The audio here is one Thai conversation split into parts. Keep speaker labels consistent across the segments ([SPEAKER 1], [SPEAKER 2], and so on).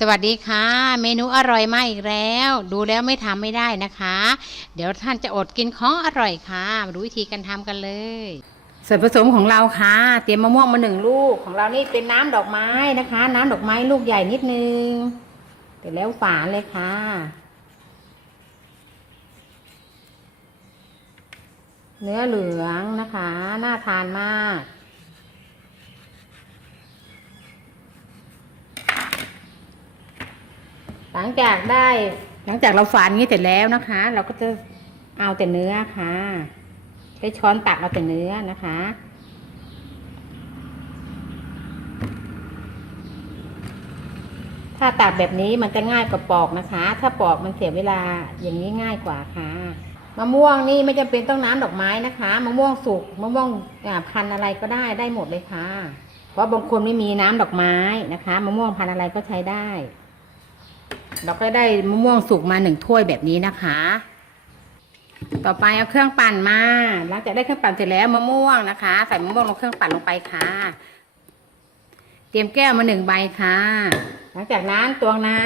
[SPEAKER 1] สวัสดีค่ะ เมนูอร่อยมาอีกแล้ว ดูแล้วไม่ทำไม่ได้นะคะ เดี๋ยวท่านจะอดกินของอร่อยค่ะมาดูวิธีการทำกันเลย ส่วนผสมของเราค่ะ เตรียมมะม่วงมาหนึ่งลูกของเรานี่เป็นน้ำดอกไม้นะคะ น้ำดอกไม้ลูกใหญ่นิดนึงเสร็จแล้วฝานเลยค่ะ เนื้อเหลืองนะคะ น่าทานมาก หลังจากได้ หลังจากเราฝานงี้เสร็จแล้วนะคะ เราก็จะเอาแต่เนื้อค่ะใช้ช้อนตักเอาแต่เนื้อนะคะถ้าตัดแบบนี้มันจะง่ายกว่าปอกนะคะ ถ้าปอกมันเสียเวลาอย่างนี้ง่ายกว่าค่ะ มะม่วงนี่ไม่จำเป็นต้องน้ำดอกไม้นะคะ มะม่วงสุก มะม่วงอ่าพันอะไรก็ได้ได้หมดเลยค่ะ เพราะบางคนไม่มีน้ำดอกไม้นะคะ มะม่วงพันอะไรก็ใช้ได้ เราก็ได้มะม่วงสุกมาหนึ่งถ้วยแบบนี้นะคะ ต่อไปเอาเครื่องปั่นมาหลังจากได้เครื่องปั่นเสร็จแล้วมะม่วงนะคะ ใส่มะม่วงลงเครื่องปั่นลงไปค่ะ เตรียมแก้วมาหนึ่งใบค่ะ หลังจากนั้นตวงน้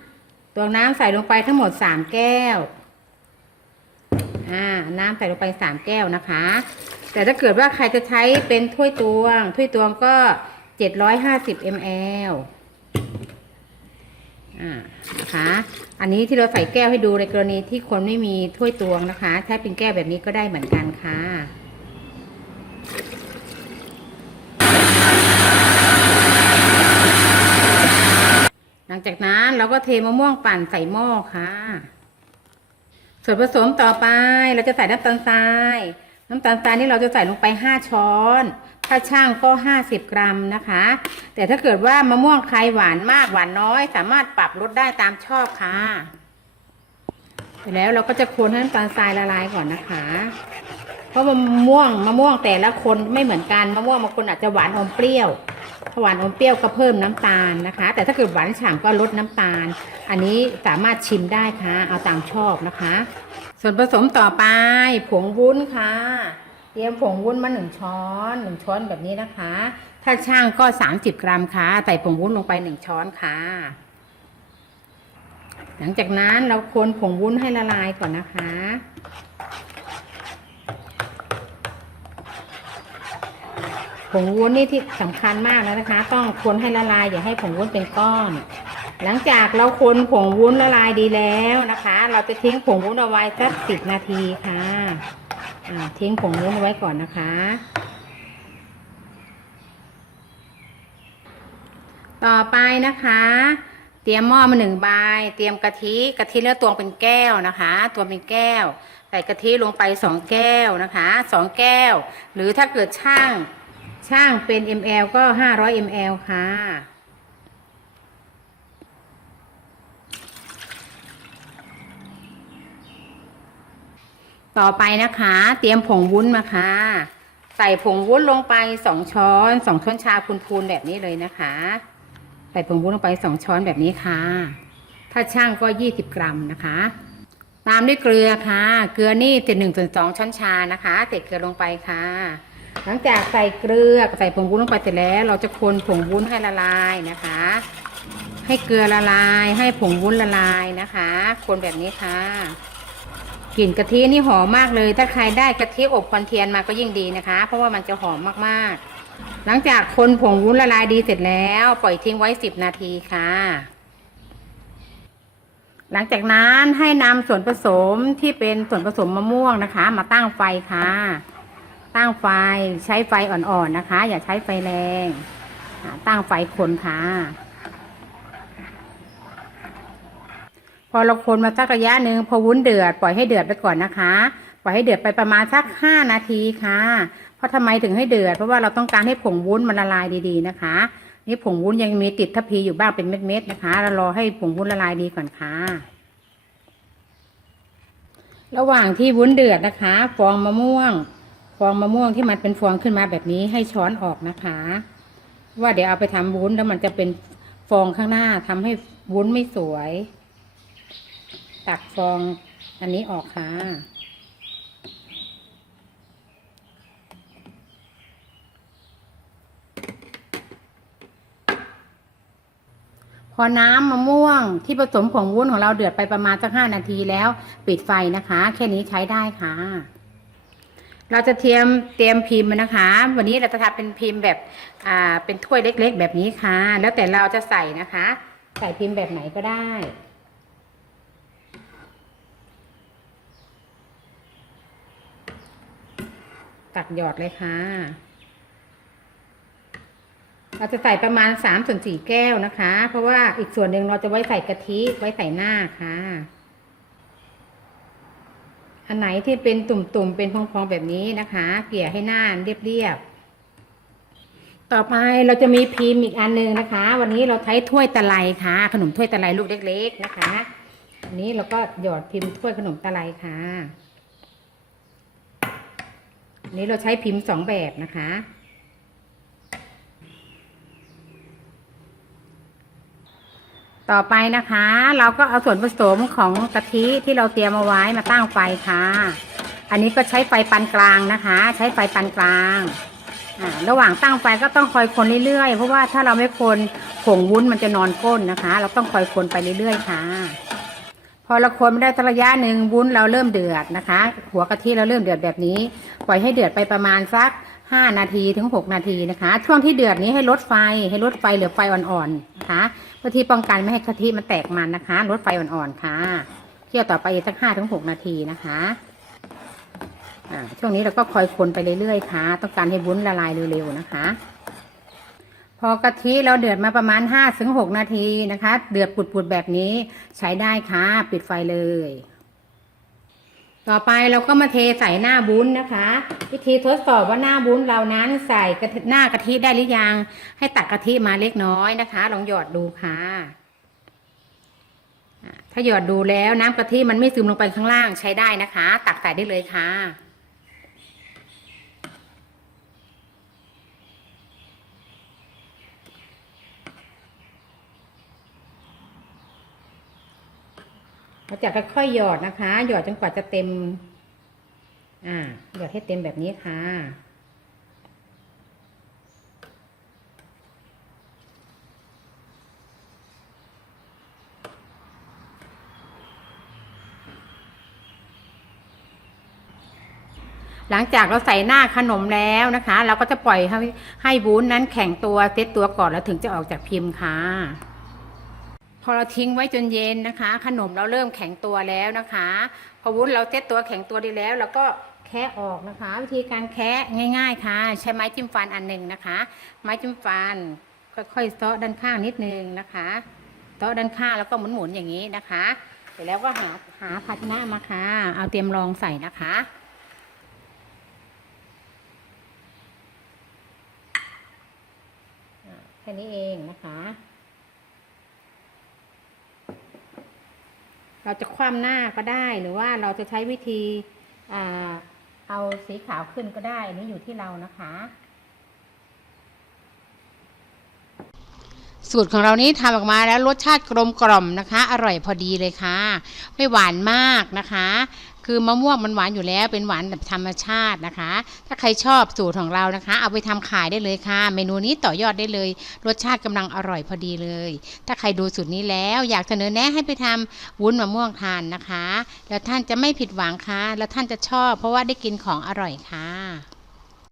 [SPEAKER 1] ำตวงน้ำใส่ลงไปทั้งหมดสามแก้วอ่าน้ำใส่ลงไปสามแก้วนะคะ แต่ถ้าเกิดว่าใครจะใช้เป็นถ้วยตวง ถ้วยตวงก็เจ็ดร้อยห้าสิบมล อ่านะคะ อันนี้ที่เราใส่แก้วให้ดูในกรณีที่คนไม่มีถ้วยตวงนะคะใช้เป็นแก้วแบบนี้ก็ได้เหมือนกันค่ะหลังจากนั้นเราก็เทมะม่วงปั่นใส่หม้อค่ะ ส่วนผสมต่อไปเราจะใส่น้ำตาลทราย น้ำตาลทรายนี่เราจะใส่ลงไปห้าช้อน ถ้าช่างก็ห้าสิบกรัมนะคะ แต่ถ้าเกิดว่ามะม่วงใครหวานมากหวานน้อย สามารถปรับลดได้ตามชอบค่ะเสร็จแล้วเราก็จะคนให้น้ำตาลทรายละลายก่อนนะคะ เพราะมะม่วงมะม่วงแต่ละคนไม่เหมือนกันมะม่วงบางคนอาจจะหวานอมเปรี้ยวถ้าหวานอมเปรี้ยวก็เพิ่มน้ำตาลนะคะ แต่ถ้าเกิดหวานฉ่ำก็ลดน้ำตาล อันนี้สามารถชิมได้ค่ะ เอาตามชอบนะคะ ส่วนผสมต่อไปผงวุ้นค่ะ เตรียมผงวุ้นมาหนึ่งช้อนหนึ่งช้อนแบบนี้นะคะ ถ้าช่างก็สามสิบกรัมค่ะ ใส่ผงวุ้นลงไปหนึ่งช้อนค่ะ หลังจากนั้นเราคนผงวุ้นให้ละลายก่อนนะคะ ผงวุ้นนี่ที่สำคัญมากแล้วนะคะ ต้องคนให้ละลายอย่าให้ผงวุ้นเป็นก้อน หลังจากเราคนผงวุ้นละลายดีแล้วนะคะ เราจะทิ้งผงวุ้นเอาไว้สักสิบนาทีค่ะ ทิ้งผงวุ้นเอาไว้ก่อนนะคะ ต่อไปนะคะ เตรียมหม้อมาหนึ่งใบ เตรียมกะทิ กะทิแล้วตวงเป็นแก้วนะคะ ตวงเป็นแก้ว ใส่กะทิลงไปสองแก้วนะคะสองแก้ว หรือถ้าเกิดช่าง ช่างเป็น ml ก็500 ml ค่ะ ต่อไปนะคะ เตรียมผงวุ้นมาค่ะ ใส่ผงวุ้นลงไปสองช้อนสองช้อนชาพูนๆแบบนี้เลยนะคะ ใส่ผงวุ้นลงไปสองช้อนแบบนี้ค่ะ ถ้าช่างก็20กรัมนะคะ ตามด้วยเกลือค่ะ เกลือนี่เศษหนึ่งส่วนสองช้อนชานะคะเศษเกลือลงไปค่ะ หลังจากใส่เกลือใส่ผงวุ้นลงไปเสร็จแล้ว เราจะคนผงวุ้นให้ละลายนะคะ ให้เกลือละลาย ให้ผงวุ้นละลายนะคะ คนแบบนี้ค่ะ กลิ่นกะทินี่หอมมากเลย ถ้าใครได้กะทิอบควันเทียนมาก็ยิ่งดีนะคะ เพราะว่ามันจะหอมมากๆ หลังจากคนผงวุ้นละลายดีเสร็จแล้ว ปล่อยทิ้งไว้สิบนาทีค่ะ หลังจากนั้นให้นำส่วนผสมที่เป็นส่วนผสมมะม่วงนะคะ มาตั้งไฟค่ะ ตั้งไฟใช้ไฟอ่อนๆนะคะ อย่าใช้ไฟแรงตั้งไฟคนค่ะ พอเราคนมาสักระยะหนึ่งพอวุ้นเดือดปล่อยให้เดือดไปก่อนนะคะ ปล่อยให้เดือดไปประมาณสักห้านาทีค่ะ เพราะทำไมถึงให้เดือด เพราะว่าเราต้องการให้ผงวุ้นมันละลายดีๆนะคะ นี่ผงวุ้นยังมีติดทัพพีอยู่บ้างเป็นเม็ดๆนะคะ เรารอให้ผงวุ้นละลายดีก่อนค่ะ ระหว่างที่วุ้นเดือดนะคะ ฟองมะม่วง ฟองมะม่วงที่มันเป็นฟองขึ้นมาแบบนี้ให้ช้อนออกนะคะ ว่าเดี๋ยวเอาไปทำวุ้นแล้วมันจะเป็นฟองข้างหน้าทำให้วุ้นไม่สวย ตักฟอง อันนี้ออกค่ะพอน้ำมะม่วงที่ผสมผงวุ้นของเราเดือดไปประมาณสักห้านาทีแล้ว ปิดไฟนะคะ แค่นี้ใช้ได้ค่ะ เราจะเตรียมเตรียมพิมพ์นะคะ วันนี้เราจะทำเป็นพิมพ์แบบอ่าเป็นถ้วยเล็ก ๆ แบบนี้ค่ะ แล้วแต่เราจะใส่นะคะ ใส่พิมพ์แบบไหนก็ได้ ตักหยอดเลยค่ะ เราจะใส่ประมาณสามส่วนสี่แก้วนะคะ เพราะว่าอีกส่วนหนึ่งเราจะไว้ใส่กะทิไว้ใส่หน้าค่ะ อันไหนที่เป็นตุ่มๆเป็นพองๆแบบนี้นะคะ เกลี่ยให้หน้าเรียบๆ ต่อไปเราจะมีพิมพ์อีกอันหนึงนะคะ วันนี้เราใช้ถ้วยตะไลค่ะ ขนมถ้วยตะไลลูกเล็ก ๆ นะคะอันนี้เราก็หยอดพิมพ์ถ้วยขนมตะไลค่ะ อันนี้เราใช้พิมพ์สองแบบนะคะ ต่อไปนะคะ เราก็เอาส่วนผสมของกะทิที่เราเตรียมเอาไว้มาตั้งไฟค่ะ อันนี้ก็ใช้ไฟปานกลางนะคะ ใช้ไฟปานกลางระหว่างตั้งไฟก็ต้องคอยคนเรื่อยๆ เพราะว่าถ้าเราไม่คนผงวุ้นมันจะนอนก้นนะคะ เราต้องคอยคนไปเรื่อยๆค่ะ พอเราคนมาได้ระยะหนึ่งวุ้นเราเริ่มเดือดนะคะ หัวกะทิเราเริ่มเดือดแบบนี้ ปล่อยให้เดือดไปประมาณสักห้านาทีถึงหกนาทีนะคะ ช่วงที่เดือดนี้ให้ลดไฟให้ลดไฟเหลือไฟอ่อนๆนะคะเพื่อที่ป้องกันไม่ให้กะทิมันแตกมันนะคะลดไฟอ่อนๆค่ะเคี่ยวต่อไปอีกสักห้าถึงหกนาทีนะคะช่วงนี้เราก็คอยคนไปเรื่อยๆค่ะ ต้องการให้วุ้นละลายเร็วๆนะคะ พอกะทิเราเดือดมาประมาณห้าถึงหกนาทีนะคะ เดือดปุดๆแบบนี้ใช้ได้ค่ะ ปิดไฟเลย ต่อไปเราก็มาเทใส่หน้าบุ้นนะคะ วิธีทดสอบว่าหน้าบุ้นเรานั้นใส่หน้ากะทิได้หรือยัง ให้ตักกะทิมาเล็กน้อยนะคะ ลองหยอดดูค่ะอ่าถ้าหยอดดูแล้วน้ำกะทิมันไม่ซึมลงไปข้างล่างใช้ได้นะคะ ตักใส่ได้เลยค่ะ เราจะค่อยๆหยอดนะคะ หยอดจนกว่าจะเต็ม อ่า หยอดให้เต็มแบบนี้ค่ะหลังจากเราใส่หน้าขนมแล้วนะคะ เราก็จะปล่อยให้ให้วุ้นนั้นแข็งตัวเซตตัวก่อนแล้วถึงจะออกจากพิมพ์ค่ะ พอเราทิ้งไว้จนเย็นนะคะ ขนมเราเริ่มแข็งตัวแล้วนะคะพอวุ้นเราเซตตัวแข็งตัวดีแล้วเราก็แคะออกนะคะ วิธีการแคะง่าย ๆ ค่ะ ใช้ไม้จิ้มฟันอันหนึ่งนะคะ ไม้จิ้มฟันค่อยๆเซาะด้านข้างนิดนึงนะคะเซาะด้านข้างแล้วก็หมุนๆอย่างนี้นะคะเสร็จแล้วก็หาหาภาชนะมาค่ะ เอาเตรียมรองใส่นะคะแค่นี้เองนะคะ เราจะคว่ำหน้าก็ได้หรือว่าเราจะใช้วิธีอเอาสีขาวขึ้นก็ได้ อันนี้อยู่ที่เรานะคะ สูตรของเรานี้ทำออกมาแล้วรสชาติกลมกล่อมนะคะ อร่อยพอดีเลยค่ะ ไม่หวานมากนะคะ คือมะม่วงมันหวานอยู่แล้วเป็นหวานแบบธรรมชาตินะคะ ถ้าใครชอบสูตรของเรานะคะ เอาไปทำขายได้เลยค่ะ เมนูนี้ต่อยอดได้เลย รสชาติกำลังอร่อยพอดีเลย ถ้าใครดูสูตรนี้แล้ว อยากเสนอแนะให้ไปทำวุ้นมะม่วงทานนะคะ แล้วท่านจะไม่ผิดหวังค่ะ แล้วท่านจะชอบ เพราะว่าได้กินของอร่อยค่ะ